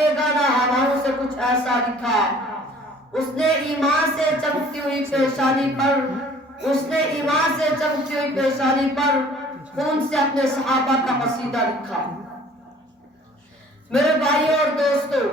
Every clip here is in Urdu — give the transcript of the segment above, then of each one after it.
سکے گا نہ ہواؤں سے کچھ ایسا لکھا. اس نے ایمان سے چمکتی ہوئی پیشانی پر خون سے اپنے صحابہ کا قصیدہ لکھا. میرے بھائیوں اور دوستوں،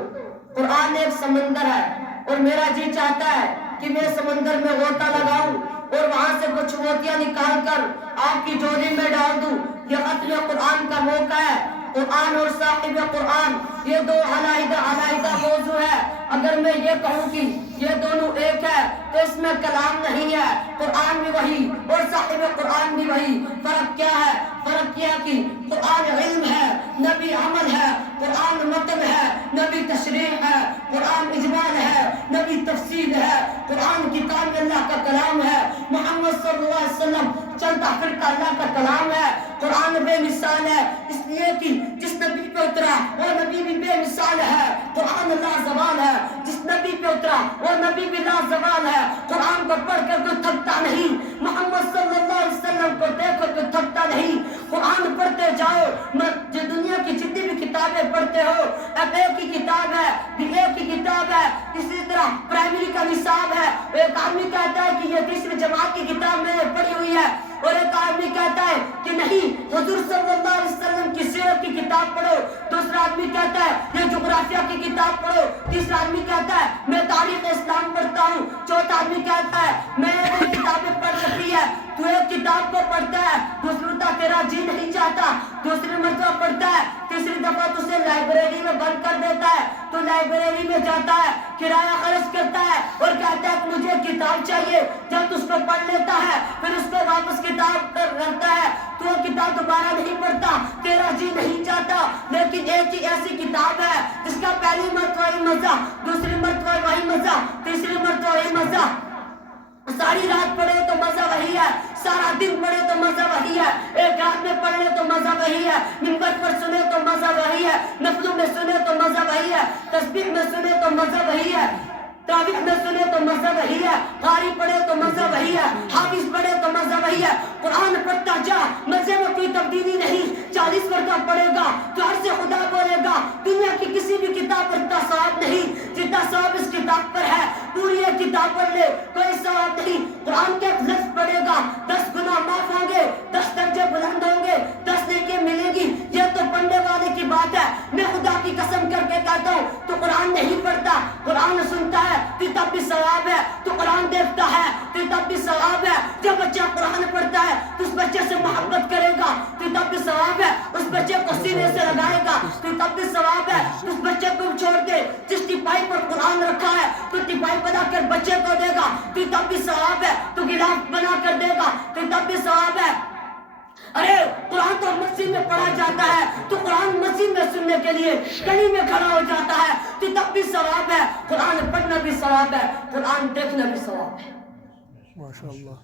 قرآن ایک سمندر ہے اور میرا جی چاہتا ہے کہ میں سمندر میں غوطہ لگاؤں اور وہاں سے کچھ موتیاں نکال کر آپ کی جولی میں ڈال دوں. یہ ختم قرآن کا موقع ہے. قرآن اور صاحب قرآن یہ دو علیحدہ موضوع ہے. اگر میں یہ کہوں کہ یہ دونوں ایک ہے تو اس میں کلام نہیں ہے. قرآن بھی وہی اور صاحب قرآن بھی وہی. فرق کیا ہے؟ فرق کیا کہ قرآن علم ہے، نبی عمل ہے. قرآن متن ہے، نبی تشریح ہے. قرآن اجمال ہے، نبی تفصیل ہے. قرآن کتاب اللہ کا کلام ہے. محمد صلی اللہ علیہ وسلم چلتا پھرتا اللہ کا کلام ہے. قرآن بے مثال ہے اس لیے کہ جس نبی پہ اترا وہ نبی بھی بے مثال ہے. قرآن لازوال ہے. جس نبی پہ اترا وہ نبی بھی لازوال ہے. قرآن کو پڑھ کر کوئی تھکتا نہیں. محمد صلی اللہ علیہ وسلم کو دیکھ کر کوئی تھکتا نہیں. قرآن پڑھتے جاؤ. جو دنیا کی جتنی بھی کتابیں پڑھتے ہو اب ایک ہی کتاب ہے، ایک ہی کتاب ہے. اسی طرح پرائمری کا نصاب ہے. ایک آدمی کہتا ہے کہ یہ تیسری جماعت کی کتاب میں نے پڑھی ہوئی ہے اور ایک آدمی کہتا ہے کہ نہیں حضور صلی اللہ علیہ وسلم کی سیرت کی کتاب پڑھو. دوسرا آدمی کہتا ہے یہ جغرافیہ کی کتاب پڑھو. تیسرا آدمی کہتا ہے میں تاریخ اسلام پڑھتا ہوں. چوتھا آدمی کہتا ہے میں یہ کتابیں پڑھ سکتی ہے. تو ایک کتاب کو پڑھتا ہے، دوسری مرتبہ تیرا جی نہیں چاہتا، دوسری مرتبہ پڑھتا ہے، تیسری دفعہ تو اسے لائبریری میں بند کر دیتا ہے. تو لائبریری میں جاتا ہے، کرایہ خرچ کرتا ہے اور کہتا ہے کہ مجھے کتاب چاہیے. جب اس کو پڑھ لیتا ہے پھر اس کو واپس کتاب پر رکھتا ہے تو وہ کتاب دوبارہ نہیں پڑھتا. تیرا جی نہیں چاہتا. لیکن ایک ہی ایسی کتاب ہے جس کا پہلی مرتبہ وہی مزہ، دوسری مرتبہ وہی مزہ، تیسری مرتبہ وہی مزہ. ساری رات پڑھے تو مزہ وہی ہے، سارا دن پڑھے تو مزہ وہی ہے. ایک رات میں پڑھ لے تو مزہ وہی ہے، منبر پر سنے تو مزہ وہی ہے، نفلوں میں سنے تو مزہ وہی ہے، تسبیح میں سنے تو مزہ وہی ہے، تراویح میں سنے تو مزہ وہی ہے، قاری پڑھے تو مزہ وہی ہے، حافظ پڑھے تو مزہ وہی ہے. قرآن پڑھتا جا، مزے میں کوئی تبدیلی نہیں. 40 مرتبہ پڑھے گا تو ہر سے خدا بولے گا. دنیا کی کسی بھی کتاب پر اتنا ثواب نہیں جتنا ثواب اس کتاب پر ہے. پوری ایک کتاب پڑھ لے کوئی ثواب نہیں. قرآن کے ایک لفظ پڑھے گا 10 گناہ معاف ہوں گے، 10 درجے بلند ہوں گے، 10 نیکیاں ملیں گی. یہ تو پڑھنے والے کی بات ہے. میں خدا کی قسم کر کے کہتا ہوں تو قرآن نہیں پڑھتا، قرآن سنتا ہے تو تب بھی ثواب ہے. تو قرآن دیکھتا ہے تو تب بھی ثواب ہے. جب بچہ قرآن پڑھتا ہے تو اس بچے سے محبت کرے گا تو تب بھی ثواب ہے. اس بچے کو سینے سے لگائے گا تو تب بھی ثواب ہے. اس بچے کو چھوڑ کے جس ٹپائی پر قرآن رکھا ہے تو ٹپائی بنا کر بچے کو دے گا تو تب بھی ثواب ہے. تو گلاس بنا کر دے گا تو تب بھی ثواب ہے. ارے قرآن تو مسجد میں پڑھا جاتا ہے تو قرآن مسجد میں سننے کے لیے گلی میں کھڑا ہو جاتا ہے تو تب بھی ثواب ہے. قرآن پڑھنا بھی ثواب ہے، قرآن دیکھنا بھی ثواب ہے. ماشاءاللہ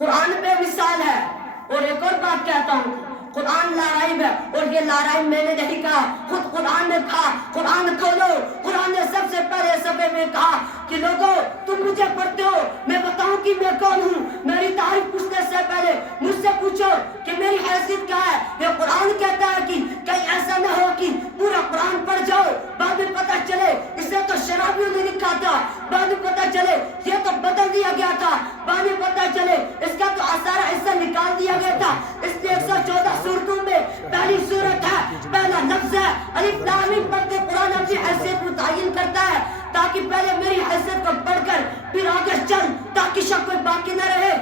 قرآن بے مثال ہے. اور ایک اور بات کہتا ہوں، قرآن لارائب ہے اور یہ لارائب میں نے نہیں کہا، خود قرآن نے کہا. قرآن کھولو، قرآن نے سب سے پہلے صفحے میں کہا کہ لوگوں تم مجھے پڑھتے ہو، میں بتاؤں کہ میں کون ہوں. میری تعریف پوچھنے سے پہلے مجھ سے پوچھو کہ میری حیثیت کیا ہے. یہ قرآن کہتا ہے کہ کہیں ایسا نہ ہو کہ پورا قرآن پڑھ جاؤ بعد میں پتہ چلے اسے تو شرابیوں نے لکھا تھا، بعد میں پتہ چلے یہ تو بدل دیا گیا تھا، بعد میں پتہ چلے اس کا تو سارا حصہ نکال دیا گیا تھا. اس لیے 114 سورتوں میں پہلی سورت ہے، پہلا لفظ ہے الف لام میم. پڑھ کے قرآن اپنی حیثیت متعین کرتا ہے تاکہ پہلے میری حیثیت کو پڑھ کر پھر آگے چل تاکہ شک کوئی باقی نہ رہے.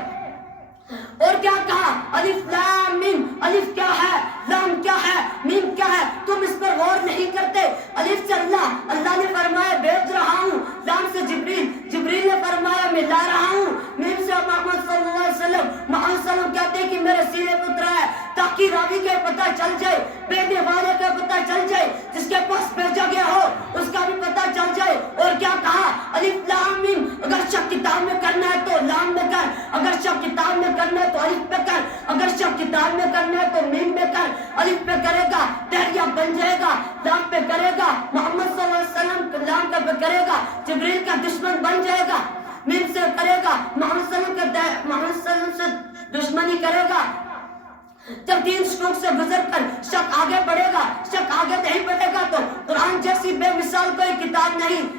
اور کیا کہا؟ الف لام میم. الف کیا ہے، لام کیا ہے، میم کیا ہے؟ تم اس پر غور نہیں کرتے. الف سے اللہ نے فرمایا بھیج رہا ہوں. لام سے جبریل نے فرمایا میں لا رہا ہوں. میم سے محمد صلی اللہ علیہ وسلم کہتے ہیں کہ میرے سینے پہ اترا ہے تاکہ راوی کا پتہ چل جائے، بھیجنے والے کا پتہ چل جائے، جس کے پاس بھیجا گیا ہو اس کا بھی پتہ چل جائے. اور کیا کہا؟ الف لام میم. اگر شک کتاب میں کرنا ہے تو لام میں کر، اگر شک کتاب میں کرنا ہے تو الف پہ کر، اگر شک کتاب میں کرنا ہے تو میم میں کر. الف پہ کرے گا دریا بن جائے گا، لام پہ کرے گا محمد صلی اللہ علیہ وسلم لام پہ کرے گا جبریل کا دشمن بن جائے گا. میم سے کرے گا محمد صلی اللہ علیہ وسلم سے دشمنی کرے گا. جب 3 سٹروک سے گزر کر شک آگے بڑھے گا، شک آگے نہیں بڑھے گا تو قرآن جیسی بے مثال نہیں.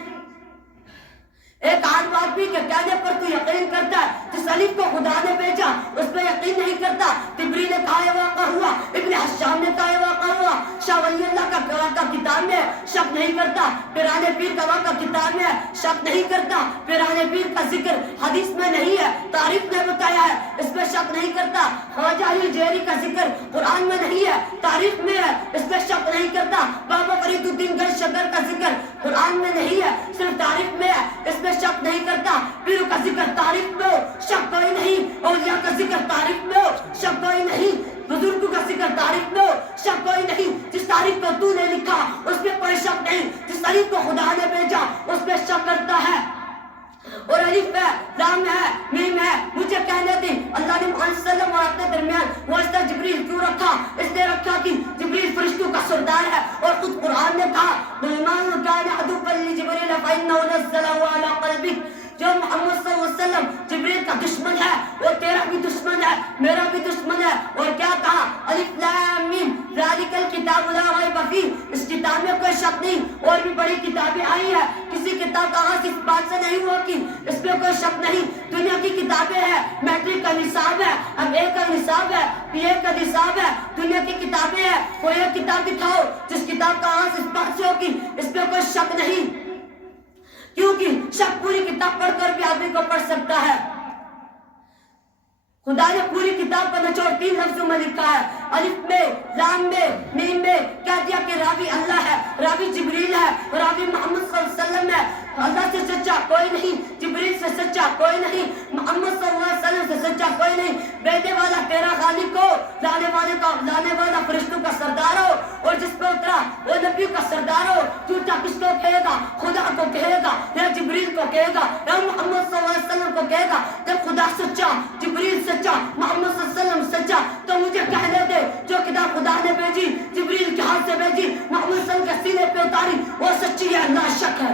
ایک عام آدمی کے کہنے پر تو یقین کرتا ہے, جس الف کو خدا نے بھیجا اس پہ یقین نہیں کرتا. طبری نے کہا یہ واقع ہوا, ابن حشام نے کہا یہ واقع ہوا, شاہ ولی اللہ کا کتاب میں شک نہیں کرتا, پیران پیر کا واقع کتاب میں شک نہیں کرتا, پیران پیر کا ذکر حدیث میں نہیں ہے, تاریخ نے بتایا ہے, اس پہ شک نہیں کرتا. خواجہ علی جیری کا ذکر قرآن میں نہیں ہے, تاریخ میں ہے, اس پہ شک نہیں کرتا. بابا فرید الدین گنج شکر کا ذکر قرآن میں نہیں ہے, صرف تاریخ میں ہے, اس پہ شک نہیں کرتا. پیروں کا ذکر تاریخ میں ہو, شک کوئی نہیں. اولیاء کا ذکر تاریخ میں ہو, شک کوئی نہیں. بزرگوں کا ذکر تاریخ میں ہو, شک کوئی نہیں. جس تاریخ کو تو نے لکھا اس پہ کوئی شک نہیں, جس تاریخ کو خدا نے بھیجا اس پہ شک کرتا ہے. اور الف ہے, لام ہے, میم ہے. مجھے کہنے دی اللہ نے محمد صلی اللہ علیہ وسلم اور اپنے درمیان واسطہ جبریل کیوں رکھا؟ اس نے رکھا کہ جبریل فرشتوں کا سردار ہے, اور خود قرآن نے کہا مَن كَانَ عَدُوًّا لِجِبْرِيلَ فَإِنَّهُ نَزَّلَهُ عَلَىٰ قَلْبِكَ. جو محمد صلی اللہ علیہ وسلم جبریل کا دشمن ہے, وہ تیرا بھی دشمن ہے, میرا بھی دشمن ہے. اور کیا کہا؟ الف لام میم ذالک الکتاب لا ریب فیہ, اس کتاب میں کوئی شک نہیں. اور بھی بڑی کتابیں آئی ہیں, کسی کتاب کا آغاز اس بات سے نہیں ہوا کہ اس میں کوئی شک نہیں. دنیا کی کتابیں ہیں, میٹرک کا نصاب ہے, اب اے کا نصاب ہے, پی اے کا نصاب ہے, دنیا کی کتابیں ہیں. کوئی ایک کتاب دکھاؤ جس کتاب کا آغاز اس بات سے ہو کہ اس میں کوئی شک نہیں, کیونکہ شک پوری کتاب پڑھ کر بھی آدمی کو پڑھ سکتا ہے. خدا نے پوری کتاب کا نچوڑ 3 لفظوں میں لکھا ہے, الف میں, لام میں, میم میں. کہہ دیا کہ راوی اللہ ہے, راوی جبریل ہے, راوی محمد صلی اللہ علیہ وسلم ہے. اللہ سے سچا کوئی نہیں, جبریل سے سچا کوئی نہیں, محمد صلی اللہ علیہ وسلم سے سچا کوئی نہیں. بیٹے والا تیرا خالق ہو, لانے والا فرشتوں کا سردار ہو, اور جس پہ اترا وہ نبی کا سردار ہو. جھوٹا کس کو کہے گا؟ خدا کو کہے گا, یا جبریل کو کہے گا, یا محمد صلی اللہ علیہ وسلم کو کہے گا. جب خدا سچا, جبریل سچا, محمد صلی اللہ علیہ وسلم سچا, تو مجھے کہنے دے جو کتاب خدا نے بھیجی, جبریل کے ہاتھ سے بھیجی, محمد صلی اللہ علیہ وسلم کے سینے پہ اتاری, وہ سچی ہے, لا شک ہے.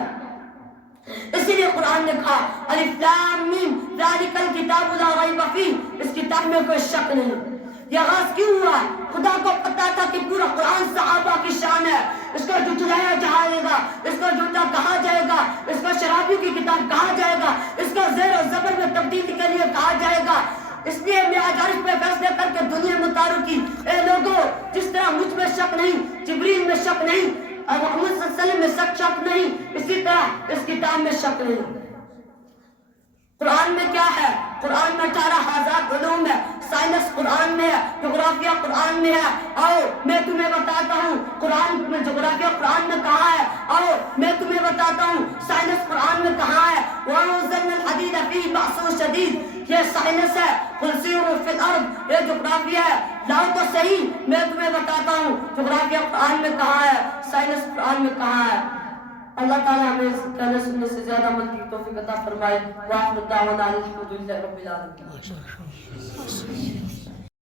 اسی لیے قرآن نے کہا الف لام میم ذالک الکتاب لا ریب فیہ, اس کتاب میں کوئی شک نہیں. یہ آغاز کیوں ہوا؟ خدا کو پتا تھا کہ پورا قرآن صحابہ کی شان ہے, اس کو جھٹلایا جائے گا, اس کو جھوٹا کہا جائے گا, اس کو شرابیوں کی کتاب کہا جائے گا, اس کو زیر و زبر میں تبدیلی کے لیے کہا جائے گا. اس لیے میں آج عرض پہ فیصلے کر کے دنیا میں اتاروں کی اے لوگوں, جس طرح مجھ میں شک نہیں, جبریل میں شک نہیں, محمد صلی اللہ علیہ وسلم میں شک نہیں, اسی طرح اس کتاب میں شک نہیں. قرآن میں کیا ہے؟ قرآن میں 18,000 علوم ہے. سائنس قرآن میں ہے, جغرافیہ قرآن میں ہے. آؤ میں تمہیں بتاتا ہوں قرآن میں جغرافیہ قرآن میں کہاں ہے. آؤ میں تمہیں بتاتا ہوں سائنس قرآن میں کہاں ہے. وَأَنزَلْنَا الْحَدِيدَ فِيهِ بَأْسٌ شَدِيدٌ, یہ سائنس ہے. قُلْ سِیرُوا فِی الْأَرْضِ, یہ جغرافیہ ہے. لاؤ تو صحیح, میں تمہیں بتاتا ہوں جغرافیہ قرآن میں کہاں ہے, سائنس قرآن میں کہاں ہے. اللہ تعالیٰ ہمیں کہنے سننے سے زیادہ عمل کی توفیق عطا فرمائے. وآخر دعوانا الحمدللہ رب العالمین.